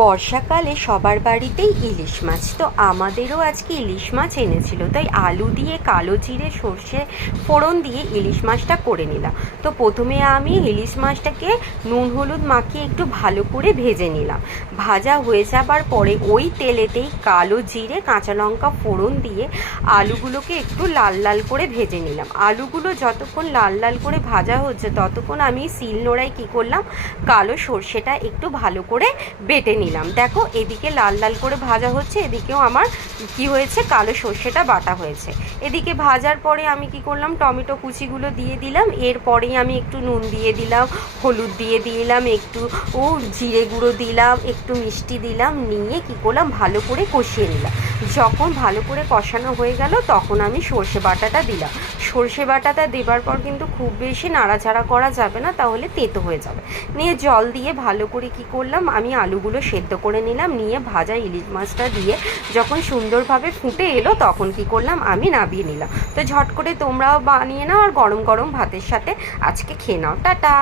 বর্ষাকালে সবার বাড়িতেই ইলিশ মাছ, তো আমাদেরও আজকে ইলিশ মাছ এনেছিল, তাই আলু দিয়ে কালো জিরে সর্ষে ফোড়ন দিয়ে ইলিশ মাছটা করে নিলাম। তো প্রথমে আমি ইলিশ মাছটাকে নুন হলুদ মাখিয়ে একটু ভালো করে ভেজে নিলাম। ভাজা হয়ে যাবার পরে ওই তেলেতেই কালো জিরে কাঁচা লঙ্কা ফোড়ন দিয়ে আলুগুলোকে একটু লাল লাল করে ভেজে নিলাম। আলুগুলো যতক্ষণ লাল লাল করে ভাজা হচ্ছে ততক্ষণ আমি শিল নোড়ায় কী করলাম, কালো সর্ষেটা একটু ভালো করে বেটে নিলাম। দেখো এদিকে লাল লাল করে ভাজা হচ্ছে, এদিকেও আমার কি হয়েছে, কালো সর্ষেটা বাটা হয়েছে। এদিকে ভাজার পরে আমি কি করলাম, টমেটো কুচিগুলো দিয়ে দিলাম। এরপরেই আমি একটু নুন দিয়ে দিলাম, হলুদ দিয়ে দিলাম, একটু জিরে গুঁড়ো দিলাম, একটু মিষ্টি দিলাম, নিয়ে কি করলাম, ভালো করে কষিয়ে নিলাম। যখন ভালো করে কষানো হয়ে গেল তখন আমি সর্ষে বাটাটা দিলাম। সর্ষে বাটাটা দেবার পর কিন্তু খুব বেশি নাড়াচাড়া করা যাবে না, তাহলে তেতো হয়ে যাবে। নিয়ে জল দিয়ে ভালো করে কি করলাম, আমি আলুগুলো সেদ্ধ করে নিলাম। নিয়ে ভাজা ইলিশ মাছটা দিয়ে যখন সুন্দরভাবে ফুটে এলো তখন কি করলাম, আমি নামিয়ে নিলাম। তো ঝট করে তোমরাও বানিয়ে নাও আর গরম গরম ভাতের সাথে আজকে খেয়ে নাও। টাটা।